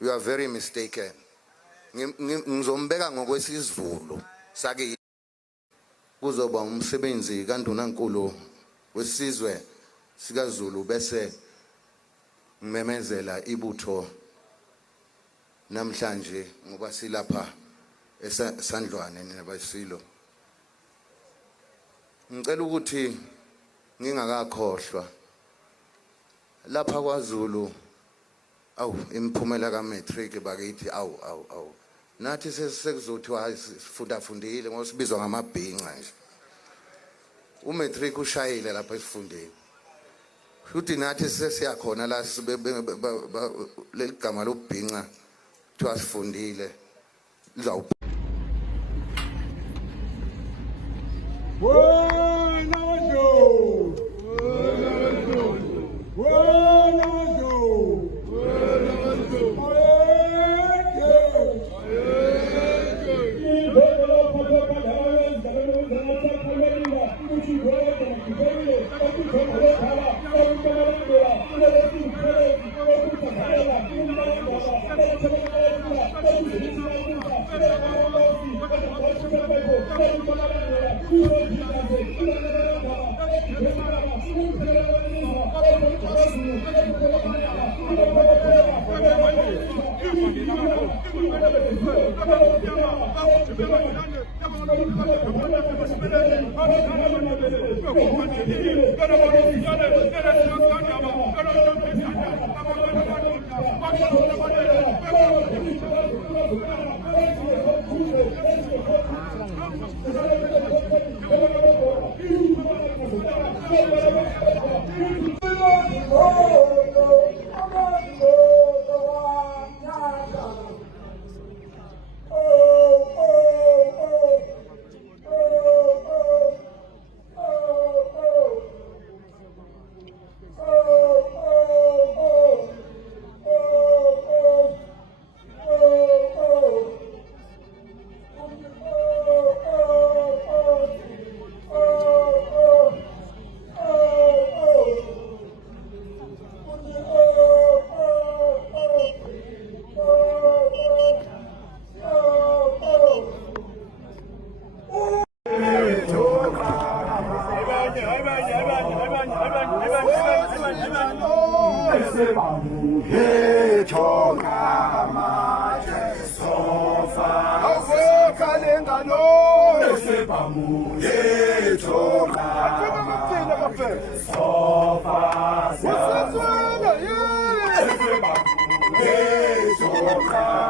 You are very mistaken. Ngizombeka ngokwesizulu sake kuzoba umsebenzi kaNdunankulu wesizwe sikaZulu bese ngimemezela ibutho namhlanje ngoba silapha esandlwane nabasilo. Ngicela ukuthi ngingakakhohlwa lapha kwaZulu imphumela kaMatric bakithi awu nathi sesizothiwa sifundile ngosibizwa ngamabhinqa nje. UMatric ushayile lapha esifundeni. Futhi nathi sesiyakhona la leligama lobhinqa kuthiwa sifundile lizawu Sofa,